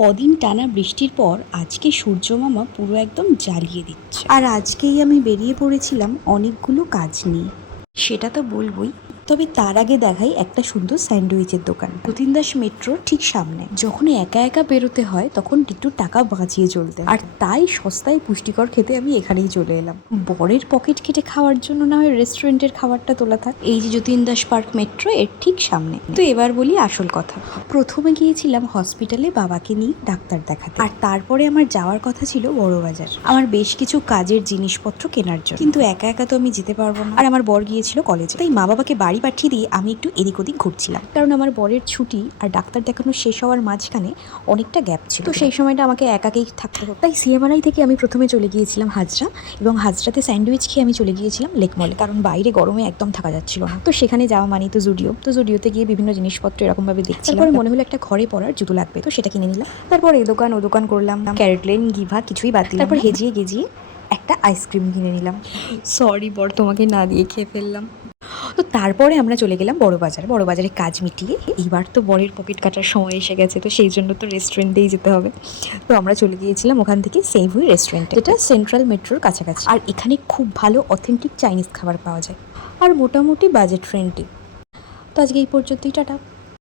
কদিন টানা বৃষ্টির পর আজকে সূর্য মামা পুরো একদম জ্বালিয়ে দিচ্ছে। আর আজকেই আমি বেরিয়ে পড়েছিলাম অনেকগুলো কাজ নিয়ে, সেটা তো বলবোই। তবে তার আগে দেখাই একটা সুন্দর স্যান্ডউইচের দোকান, যতীন দাস মেট্রোর ঠিক সামনে। যখন একা একা বেরোতে হয় তখন একটু টাকা বাঁচিয়ে চলতে হয়, আর তাই সস্তায় পুষ্টিকর খেতে আমি এখানেই চলে এলাম। বরের পকেট কেটে খাওয়ার জন্য না হয় রেস্টুরেন্টের খাবারটা তোলা থাক, এই যে যতীন দাস পার্ক মেট্রো এর ঠিক সামনে। তো এবার বলি আসল কথা। প্রথমে গিয়েছিলাম হসপিটালে বাবাকে নিয়ে ডাক্তার দেখাতে, আর তারপরে আমার যাওয়ার কথা ছিল বড়বাজার আমার বেশ কিছু কাজের জিনিসপত্র কেনার জন্য। কিন্তু একা একা তো আমি যেতে পারবো না, আর আমার বর গিয়েছিল কলেজে, তাই মা বাবাকে বাড়ি পাঠিয়ে দিয়ে আমি একটু এদিক ওদিক ঘুরছিলাম। কারণ আমার বরের ছুটি আর ডাক্তার দেখানো শেষ হওয়ার মাঝখানে অনেকটা গ্যাপ ছিল, তো সেই সময়টা আমাকে একাকেই থাকতে হতো। তাই সিএমআরআই থেকে আমি প্রথমে চলে গিয়েছিলাম হাজরা, এবং হাজরাতে স্যান্ডউইচ খেয়ে আমি চলে গিয়েছিলাম লেক মলে, কারণ বাইরে গরমে একদম থাকা যাচ্ছিল না। তো সেখানে যাওয়া মানেই তো জুডিও, তো জুডিওতে গিয়ে বিভিন্ন জিনিসপত্র এরকমভাবে দেখছিলাম। তারপরে মনে হলো একটা ঘরে পরার জুতো লাগবে, তো সেটা কিনে নিলাম। তারপর এই দোকান ও দোকান করলাম, ক্যারেটলেন গিভা কিছুই বাদ দিলাম। তারপর হেজিয়ে গেজিয়ে একটা আইসক্রিম কিনে নিলাম। সরি বর, তোমাকে না দিয়ে খেয়ে ফেললাম। তো তারপরে আমরা চলে গেলাম বড়বাজারে কাজ মিটিয়ে। এবার তো বরের পকেট কাটার সময় এসে গেছে, তো সেই জন্য তো রেস্টুরেন্টেই যেতে হবে। তো আমরা চলে গিয়েছিলাম ওখান থেকে সেভুই রেস্টুরেন্টে, যেটা সেন্ট্রাল মেট্রোর কাছাকাছি। আর এখানে খুব ভালো অথেন্টিক চাইনিজ খাবার পাওয়া যায়, আর মোটামুটি বাজেট ফ্রেন্ডলি। তো আজকে এই পর্যন্তই, টাটা।